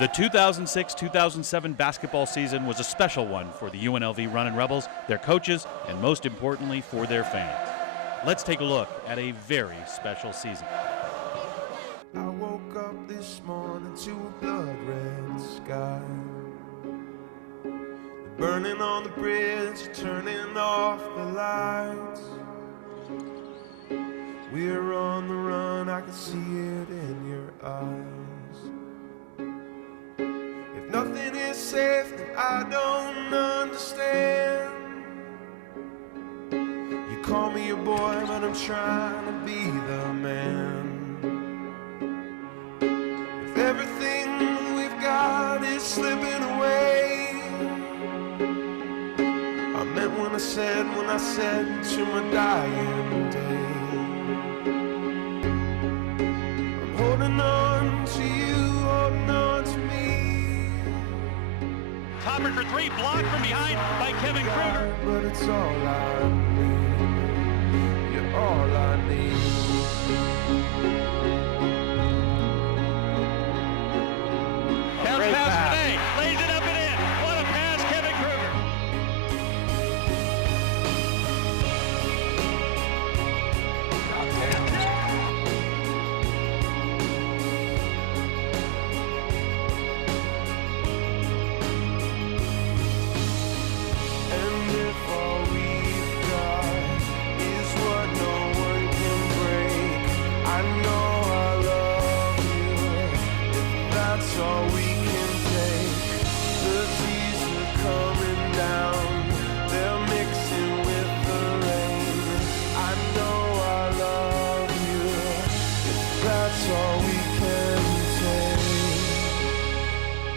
The 2006-2007 basketball season was a special one for the UNLV Runnin' Rebels, their coaches, and most importantly for their fans. Let's take a look at a very special season. I woke up this morning to a blood red sky. The burning on the bridge, turning off the lights. We're on the run, I can see it in your eyes. If nothing is safe, then I don't understand. You call me a boy, but I'm trying to be the man. If everything we've got is slipping away, I meant when I said to my dying day. I'm holding on to you, holding on to me. Topper for three, blocked from behind by Kevin Kruger. But it's all I need. You're all I need. Bounce pass for Nate, lays it up and in. What a pass, Kevin Kruger. And if all we've got is what no one can break, I know I love you. If that's all we can take, the tears are coming down, they're mixing with the rain. I know I love you. If that's all we can take.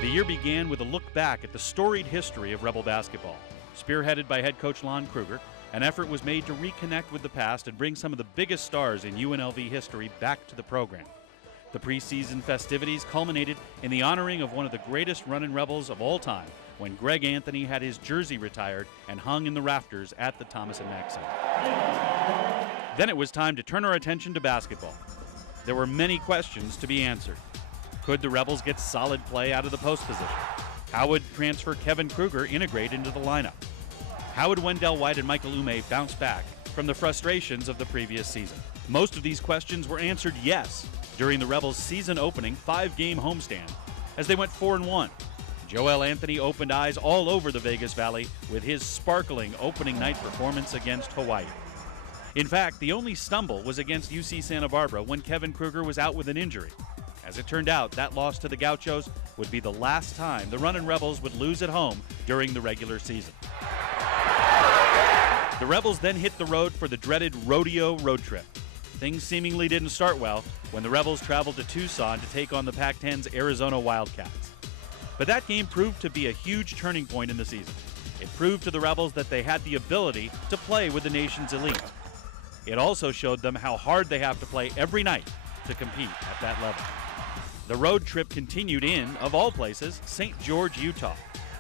The year began with a look back at the storied history of Rebel basketball. Spearheaded by head coach Jon Kruger, an effort was made to reconnect with the past and bring some of the biggest stars in UNLV history back to the program. The preseason festivities culminated in the honoring of one of the greatest Runnin' Rebels of all time when Greg Anthony had his jersey retired and hung in the rafters at the Thomas & Mack Center. Then it was time to turn our attention to basketball. There were many questions to be answered. Could the Rebels get solid play out of the post position? How would transfer Kevin Kruger integrate into the lineup? How would Wendell White and Michael Ume bounce back from the frustrations of the previous season? Most of these questions were answered yes during the Rebels' season-opening 5-game homestand as they went 4-1. Joel Anthony opened eyes all over the Vegas Valley with his sparkling opening night performance against Hawaii. In fact, the only stumble was against UC Santa Barbara when Kevin Kruger was out with an injury. As it turned out, that loss to the Gauchos would be the last time the Runnin' Rebels would lose at home during the regular season. The Rebels then hit the road for the dreaded rodeo road trip. Things seemingly didn't start well when the Rebels traveled to Tucson to take on the Pac-10's Arizona Wildcats. But that game proved to be a huge turning point in the season. It proved to the Rebels that they had the ability to play with the nation's elite. It also showed them how hard they have to play every night to compete at that level. The road trip continued in, of all places, St. George, Utah.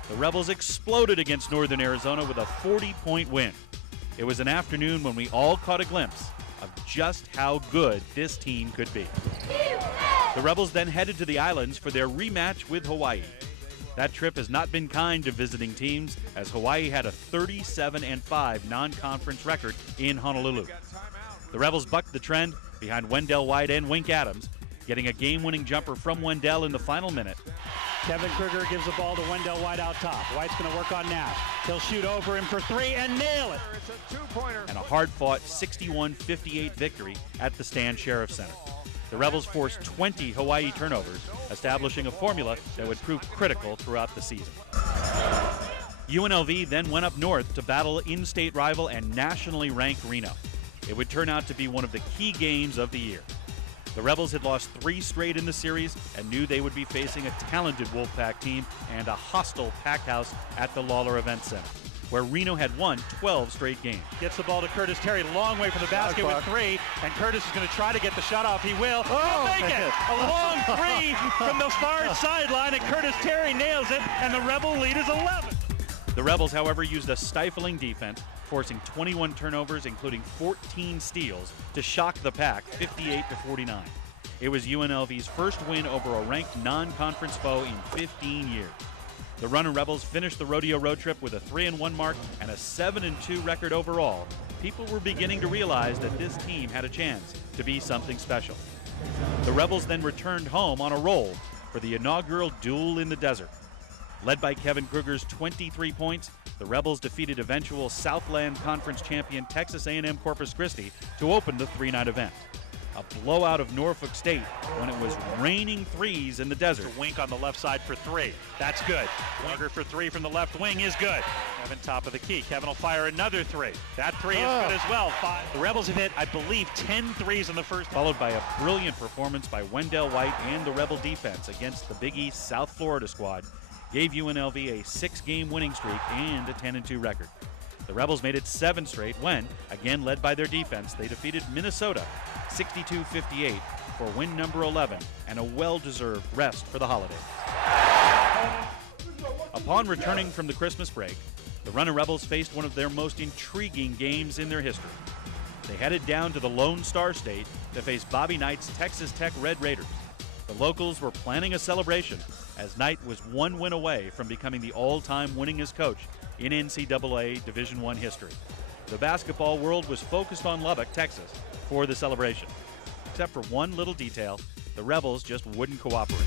The Rebels exploded against Northern Arizona with a 40-point win. It was an afternoon when we all caught a glimpse of just how good this team could be. The Rebels then headed to the islands for their rematch with Hawaii. That trip has not been kind to visiting teams, as Hawaii had a 37-5 non-conference record in Honolulu. The Rebels bucked the trend behind Wendell White and Wink Adams, getting a game-winning jumper from Wendell in the final minute. Kevin Kruger gives the ball to Wendell White out top. White's going to work on Nash. He'll shoot over him for three and nail it. It's a two-pointer. And a hard-fought 61-58 victory at the Stan Sheriff Center. The Rebels forced 20 Hawaii turnovers, establishing a formula that would prove critical throughout the season. UNLV then went up north to battle in-state rival and nationally ranked Reno. It would turn out to be one of the key games of the year. The Rebels had lost 3 straight in the series and knew they would be facing a talented Wolfpack team and a hostile packed house at the Lawler Event Center, where Reno had won 12 straight games. Gets the ball to Curtis Terry, long way from the basket with 3, and Curtis is going to try to get the shot off. He will. Oh, make it! A long 3 from the far sideline, and Curtis Terry nails it, and the Rebel lead is 11. The Rebels, however, used a stifling defense, forcing 21 turnovers, including 14 steals, to shock the Pack 58-49. It was UNLV's first win over a ranked non-conference foe in 15 years. The Runnin' Rebels finished the rodeo road trip with a 3-1 mark and a 7-2 record overall. People were beginning to realize that this team had a chance to be something special. The Rebels then returned home on a roll for the inaugural Duel in the Desert. Led by Kevin Kruger's 23 points, the Rebels defeated eventual Southland Conference champion Texas A&M Corpus Christi to open the three-night event. A blowout of Norfolk State when it was raining threes in the desert. Wink on the left side for three. That's good. Winker for three from the left wing is good. Kevin top of the key. Kevin will fire another three. That three is good as well. The Rebels have hit, I believe, 10 threes in the first. Followed by a brilliant performance by Wendell White and the Rebel defense against the Big East South Florida squad gave UNLV a 6-game winning streak and a 10-2 record. The Rebels made it 7 straight when, again led by their defense, they defeated Minnesota 62-58 for win number 11 and a well-deserved rest for the holidays. Upon returning from the Christmas break, the Runnin' Rebels faced one of their most intriguing games in their history. They headed down to the Lone Star State to face Bobby Knight's Texas Tech Red Raiders. The locals were planning a celebration as Knight was one win away from becoming the all-time winningest coach in NCAA Division I history. The basketball world was focused on Lubbock, Texas, for the celebration. Except for one little detail, the Rebels just wouldn't cooperate.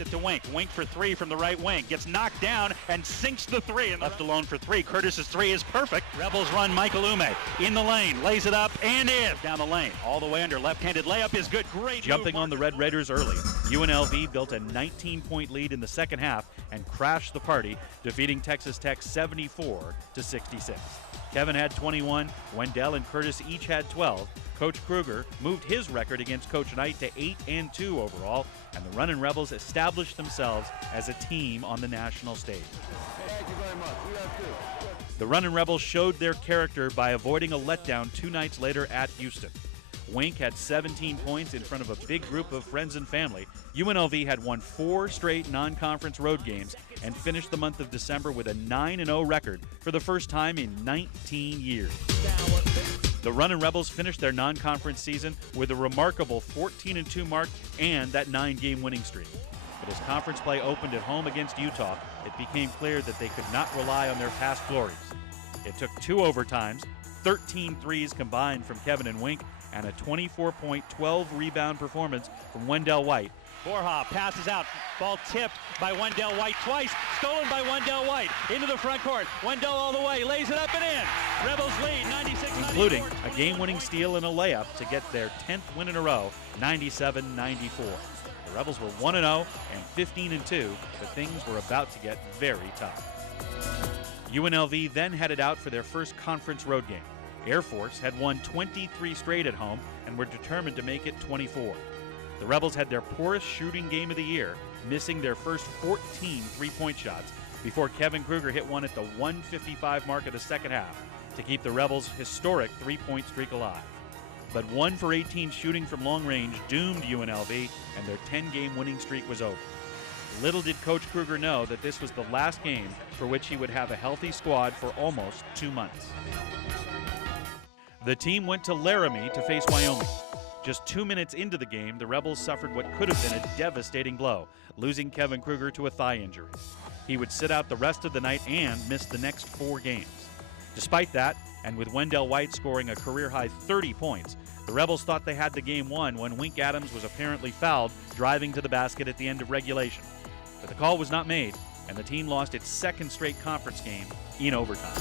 It to Wink. Wink for three from the right wing. Gets knocked down and sinks the three. And left alone for three. Curtis's three is perfect. Rebels run Michael Ume in the lane. Lays it up and in. Down the lane. All the way under. Left-handed layup is good. Great Jumping move. on the Red Raiders early, UNLV built a 19-point lead in the second half and crashed the party, defeating Texas Tech 74-66. Kevin had 21, Wendell and Curtis each had 12. Coach Kruger moved his record against Coach Knight to 8-2 overall, and the Runnin' Rebels established themselves as a team on the national stage. Thank you very much. We have to. The Runnin' Rebels showed their character by avoiding a letdown 2 nights later at Houston. Wink had 17 points in front of a big group of friends and family. UNLV had won 4 straight non-conference road games and finished the month of December with a 9-0 record for the first time in 19 years. The Runnin' Rebels finished their non-conference season with a remarkable 14-2 mark and that 9-game winning streak. But as conference play opened at home against Utah, it became clear that they could not rely on their past glories. It took 2 overtimes, 13 threes combined from Kevin and Wink, and a 24-point, 12-rebound performance from Wendell White. Borja passes out. Ball tipped by Wendell White twice. Stolen by Wendell White. Into the front court. Wendell all the way. Lays it up and in. Rebels lead 96-94. Including a game-winning steal and a layup to get their 10th win in a row, 97-94. The Rebels were 1-0 and 15-2, but things were about to get very tough. UNLV then headed out for their first conference road game. Air Force had won 23 straight at home and were determined to make it 24. The Rebels had their poorest shooting game of the year, missing their first 14 three-point shots before Kevin Kruger hit one at the 1:55 mark of the second half to keep the Rebels' historic three-point streak alive. But 1 for 18 shooting from long range doomed UNLV, and their 10-game winning streak was over. Little did Coach Kruger know that this was the last game for which he would have a healthy squad for almost 2 months. The team went to Laramie to face Wyoming. Just 2 minutes into the game, the Rebels suffered what could have been a devastating blow, losing Kevin Kruger to a thigh injury. He would sit out the rest of the night and miss the next 4 games. Despite that, and with Wendell White scoring a career-high 30 points, the Rebels thought they had the game won when Wink Adams was apparently fouled driving to the basket at the end of regulation. But the call was not made, and the team lost its 2nd straight conference game in overtime.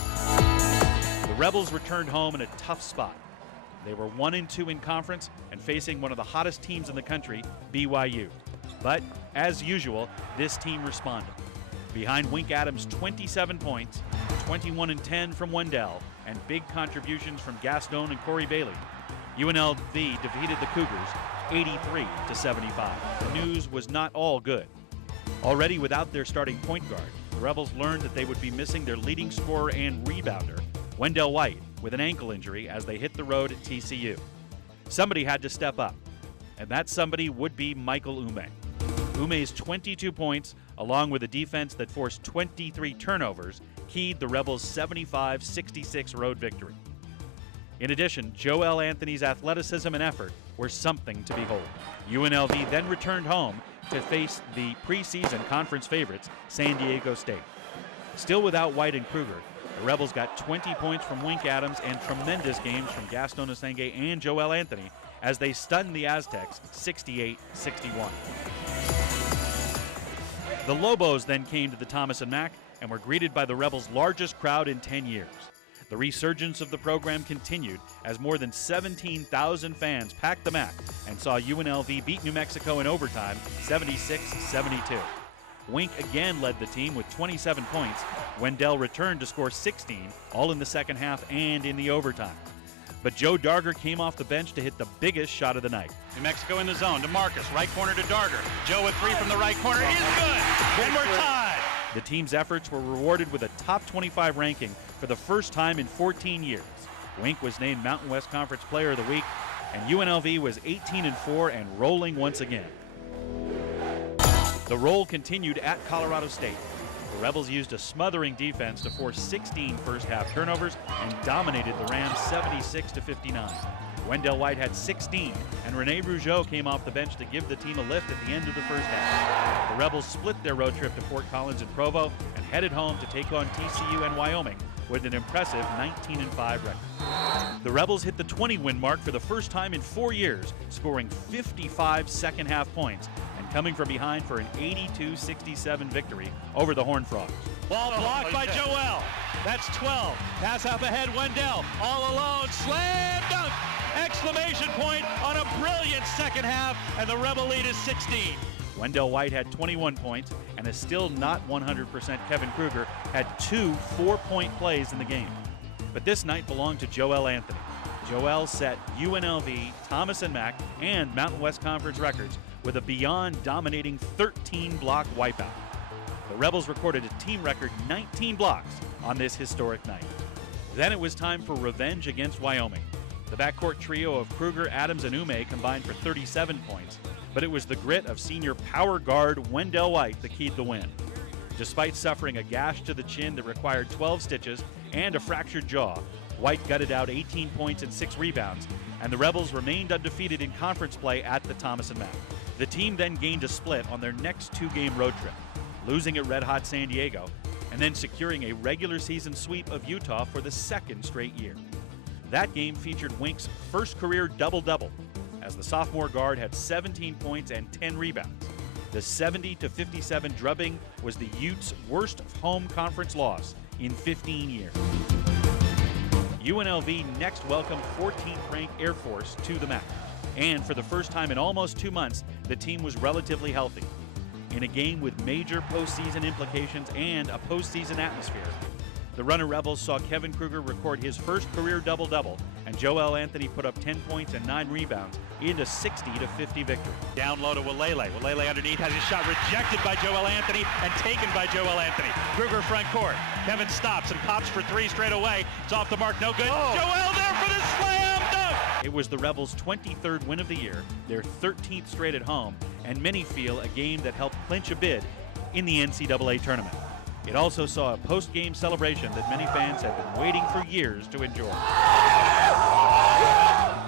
The Rebels returned home in a tough spot. They were 1-2 in conference and facing one of the hottest teams in the country, BYU. But, as usual, this team responded. Behind Wink Adams' 27 points, 21-10 from Wendell, and big contributions from Gaston and Corey Bailey, UNLV defeated the Cougars 83-75. The news was not all good. Already without their starting point guard, the Rebels learned that they would be missing their leading scorer and rebounder, Wendell White, with an ankle injury as they hit the road at TCU. Somebody had to step up, and that somebody would be Michael Ume. Ume's 22 points, along with a defense that forced 23 turnovers, keyed the Rebels' 75-66 road victory. In addition, Joel Anthony's athleticism and effort were something to behold. UNLV then returned home to face the preseason conference favorites, San Diego State. Still without White and Kruger, the Rebels got 20 points from Wink Adams and tremendous games from Gaston Asenge and Joel Anthony as they stunned the Aztecs 68-61. The Lobos then came to the Thomas and Mack and were greeted by the Rebels' largest crowd in 10 years. The resurgence of the program continued as more than 17,000 fans packed the Mack and saw UNLV beat New Mexico in overtime 76-72. Wink again led the team with 27 points. Wendell returned to score 16, all in the second half and in the overtime. But Joe Darger came off the bench to hit the biggest shot of the night. New Mexico in the zone to Marcus, right corner to Darger. Joe with three from the right corner is good, and we're tied. The team's efforts were rewarded with a top 25 ranking for the first time in 14 years. Wink was named Mountain West Conference Player of the Week, and UNLV was 18-4 and rolling once again. The roll continued at Colorado State. The Rebels used a smothering defense to force 16 first-half turnovers and dominated the Rams 76-59. Wendell White had 16, and Rene Rougeau came off the bench to give the team a lift at the end of the first half. The Rebels split their road trip to Fort Collins and Provo and headed home to take on TCU and Wyoming with an impressive 19-5 record. The Rebels hit the 20-win mark for the first time in 4 years, scoring 55 second-half points and coming from behind for an 82-67 victory over the Horned Frogs. Ball blocked by Joel. That's 12. Pass up ahead, Wendell. All alone. Slam dunk. Exclamation point on a brilliant second half, and the Rebel lead is 16. Wendell White had 21 points, and a still not 100% Kevin Kruger had 2 4-point plays in the game. But this night belonged to Joel Anthony. Joel set UNLV, Thomas and Mack, and Mountain West Conference records with a beyond dominating 13-block wipeout. The Rebels recorded a team record 19 blocks on this historic night. Then it was time for revenge against Wyoming. The backcourt trio of Kruger, Adams, and Ume combined for 37 points, but it was the grit of senior power guard Wendell White that keyed the win. Despite suffering a gash to the chin that required 12 stitches and a fractured jaw, White gutted out 18 points and 6 rebounds, and the Rebels remained undefeated in conference play at the Thomas and Mack. The team then gained a split on their next 2-game road trip, losing at red-hot San Diego, and then securing a regular season sweep of Utah for the second straight year. That game featured Wink's first career double-double, as the sophomore guard had 17 points and 10 rebounds. The 70-57 drubbing was the Utes' worst home conference loss in 15 years. UNLV next welcomed 14th-ranked Air Force to the MAC, and for the first time in almost 2 months, the team was relatively healthy. In a game with major postseason implications and a postseason atmosphere, the Runner Rebels saw Kevin Kruger record his first career double-double, and Joel Anthony put up 10 points and 9 rebounds in a 60-50 victory. Down low to Walele. Walele underneath has his shot rejected by Joel Anthony and taken by Joel Anthony. Kruger front court. Kevin stops and pops for 3 straight away. It's off the mark, no good. Joel there for the slam dunk! It was the Rebels' 23rd win of the year, their 13th straight at home, and many feel a game that helped clinch a bid in the NCAA tournament. It also saw a post-game celebration that many fans have been waiting for years to enjoy.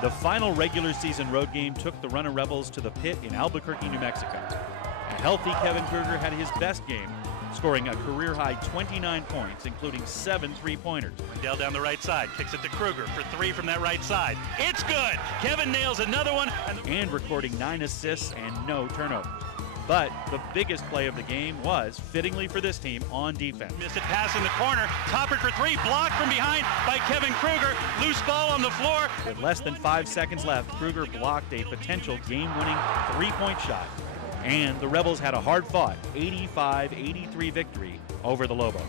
The final regular season road game took the Runner Rebels to the pit in Albuquerque, New Mexico. A healthy Kevin Kruger had his best game, scoring a career-high 29 points, including 7 3-pointers. Wendell down the right side, kicks it to Kruger for 3 from that right side. It's good! Kevin nails another one. And recording 9 assists and no turnovers. But the biggest play of the game was, fittingly for this team, on defense. Missed it, pass in the corner, top it for 3, blocked from behind by Kevin Kruger. Loose ball on the floor. With less than 5 seconds left, Kruger blocked a potential game-winning 3-point shot. And the Rebels had a hard-fought 85-83 victory over the Lobos.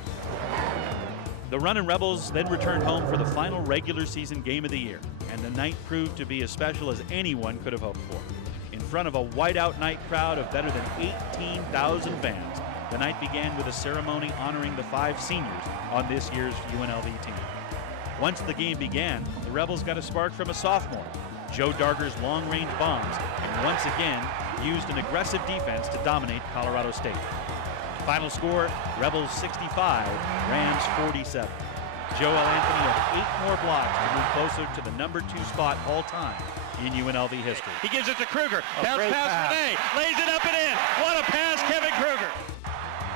The Runnin' Rebels then returned home for the final regular season game of the year, and the night proved to be as special as anyone could have hoped for. In front of a whiteout night crowd of better than 18,000 fans, the night began with a ceremony honoring the 5 seniors on this year's UNLV team. Once the game began, the Rebels got a spark from a sophomore, Joe Darger's long-range bombs, and once again used an aggressive defense to dominate Colorado State. Final score, Rebels 65, Rams 47. Joel Anthony had 8 more blocks to move closer to the number 2 spot all time in UNLV history. He gives it to Kruger. Bounce pass Renee. Lays it up and in. What a pass, Kevin Kruger.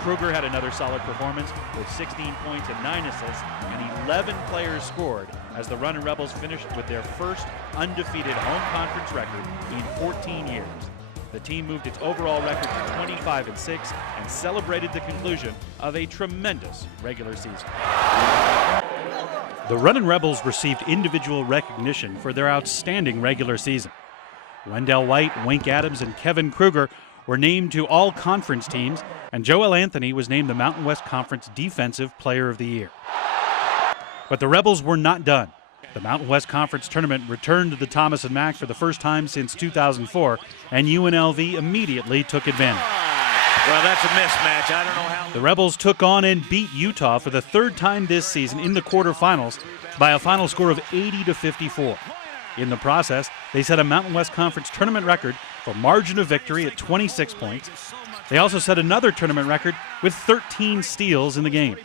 Kruger had another solid performance with 16 points and 9 assists, and 11 players scored as the Runnin' Rebels finished with their first undefeated home conference record in 14 years. The team moved its overall record to 25-6 and celebrated the conclusion of a tremendous regular season. The Runnin' Rebels received individual recognition for their outstanding regular season. Wendell White, Wink Adams, and Kevin Kruger were named to all conference teams, and Joel Anthony was named the Mountain West Conference Defensive Player of the Year. But the Rebels were not done. The Mountain West Conference Tournament returned to the Thomas & Mack for the first time since 2004, and UNLV immediately took advantage. Well, that's a mismatch. I don't know how. The Rebels took on and beat Utah for the 3rd time this season in the quarterfinals by a final score of 80-54. In the process, they set a Mountain West Conference tournament record for margin of victory at 26 points. They also set another tournament record with 13 steals in the game.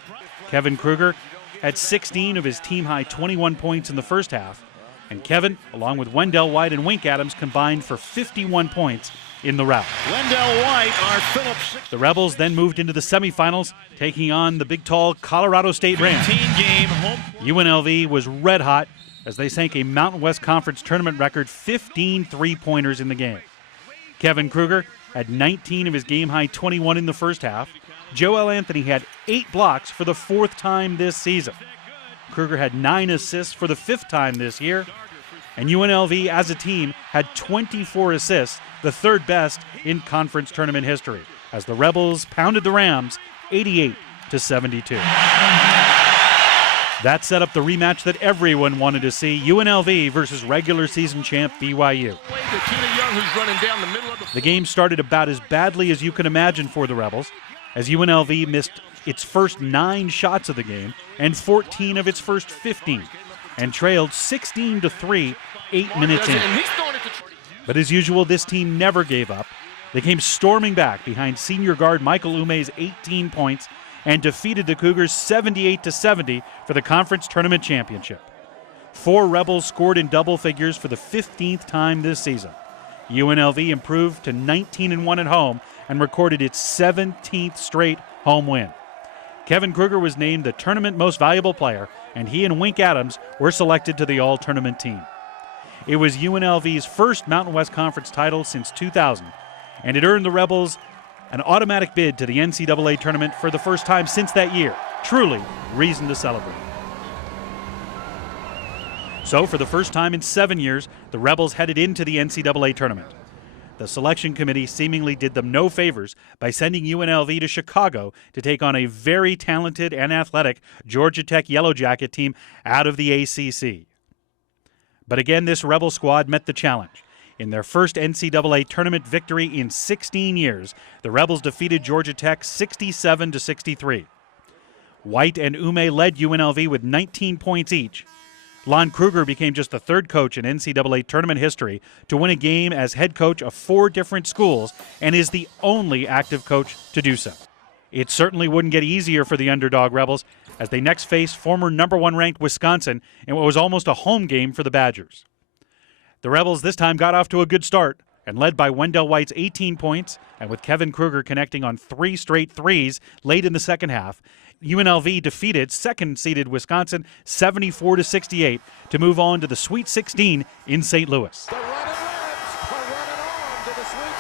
Kevin Kruger had 16 of his team-high 21 points in the first half, and Kevin, along with Wendell White and Wink Adams, combined for 51 points in the rout. Wendell White, our Phillips. The Rebels then moved into the semifinals, taking on the big, tall Colorado State Rams. 15-game home. UNLV was red hot as they sank a Mountain West Conference tournament record 15 three-pointers in the game. Kevin Kruger had 19 of his game-high 21 in the first half. Joel Anthony had 8 blocks for the 4th time this season. Kruger had 9 assists for the 5th time this year. And UNLV as a team had 24 assists, the 3rd best in conference tournament history, as the Rebels pounded the Rams 88-72. That set up the rematch that everyone wanted to see, UNLV versus regular season champ BYU. The game started about as badly as you can imagine for the Rebels, as UNLV missed its first 9 shots of the game and 14 of its first 15, and trailed 16-3 8 minutes in. But as usual, this team never gave up. They came storming back behind senior guard Michael Ume's 18 points and defeated the Cougars 78-70 for the conference tournament championship. 4 Rebels scored in double figures for the 15th time this season. UNLV improved to 19-1 at home and recorded its 17th straight home win. Kevin Kruger was named the tournament most valuable player, and he and Wink Adams were selected to the all-tournament team. It was UNLV's first Mountain West Conference title since 2000, and it earned the Rebels an automatic bid to the NCAA tournament for the first time since that year. Truly, reason to celebrate. So, for the first time in 7 years, the Rebels headed into the NCAA tournament. The selection committee seemingly did them no favors by sending UNLV to Chicago to take on a very talented and athletic Georgia Tech Yellow Jacket team out of the ACC. But again, this Rebel squad met the challenge. In their first NCAA tournament victory in 16 years, the Rebels defeated Georgia Tech 67-63. White and Ume led UNLV with 19 points each. Lon Kruger became just the 3rd coach in NCAA tournament history to win a game as head coach of 4 different schools and is the only active coach to do so. It certainly wouldn't get easier for the underdog Rebels as they next face former number 1 ranked Wisconsin in what was almost a home game for the Badgers. The Rebels this time got off to a good start and led by Wendell White's 18 points, and with Kevin Kruger connecting on 3 straight threes late in the second half, UNLV defeated second-seeded Wisconsin 74-68 to move on to the Sweet 16 in St. Louis. The Runnin' Reds are running on to the Sweet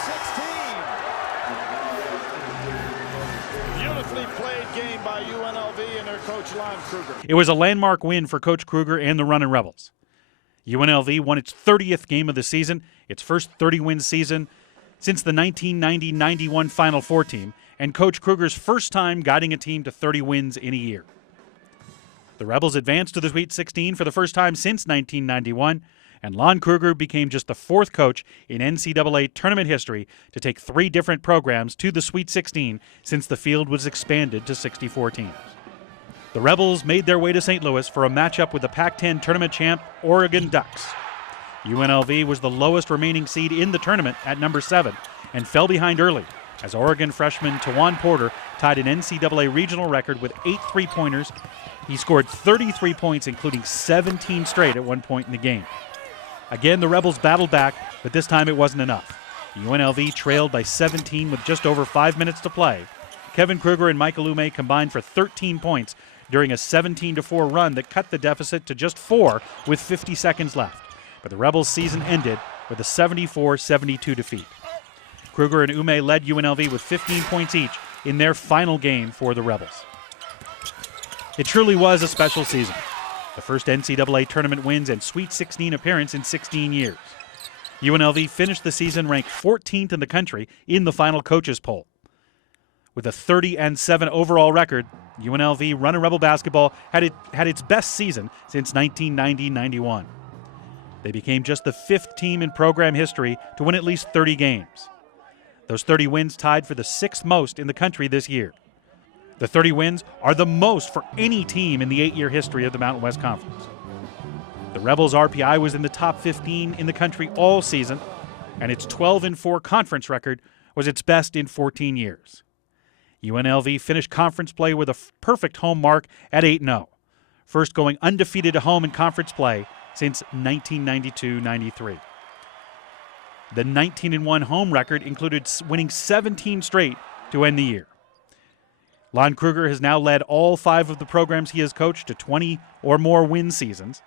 16. Beautifully played game by UNLV and their coach, Lon Kruger. It was a landmark win for Coach Kruger and the Runnin' Rebels. UNLV won its 30th game of the season, its first 30-win season since the 1990-91 Final Four team, and Coach Kruger's first time guiding a team to 30 wins in a year. The Rebels advanced to the Sweet 16 for the first time since 1991, and Lon Kruger became just the 4th coach in NCAA tournament history to take 3 different programs to the Sweet 16 since the field was expanded to 64 teams. The Rebels made their way to St. Louis for a matchup with the Pac-10 tournament champ Oregon Ducks. UNLV was the lowest remaining seed in the tournament at number 7 and fell behind early, as Oregon freshman Tawan Porter tied an NCAA regional record with 8 3-pointers. He scored 33 points, including 17 straight at one point in the game. Again, the Rebels battled back, but this time it wasn't enough. UNLV trailed by 17 with just over 5 minutes to play. Kevin Kruger and Michael Ume combined for 13 points during a 17-4 run that cut the deficit to just 4 with 50 seconds left. But the Rebels' season ended with a 74-72 defeat. Kruger and Ume led UNLV with 15 points each in their final game for the Rebels. It truly was a special season. The first NCAA tournament wins and Sweet 16 appearance in 16 years. UNLV finished the season ranked 14th in the country in the final coaches poll. With a 30-7 overall record, UNLV Runnin' Rebel basketball had its best season since 1990-91. They became just the 5th team in program history to win at least 30 games. Those 30 wins tied for the 6th most in the country this year. The 30 wins are the most for any team in the 8-year history of the Mountain West Conference. The Rebels' RPI was in the top 15 in the country all season, and its 12-4 conference record was its best in 14 years. UNLV finished conference play with a perfect home mark at 8-0, first going undefeated at home in conference play since 1992-93. The 19-1 home record included winning 17 straight to end the year. Lon Kruger has now led all 5 of the programs he has coached to 20 or more win seasons.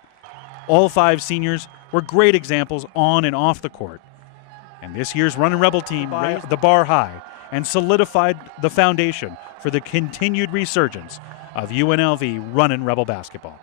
All 5 seniors were great examples on and off the court. And this year's Runnin' Rebel team raised the bar high and solidified the foundation for the continued resurgence of UNLV Runnin' Rebel basketball.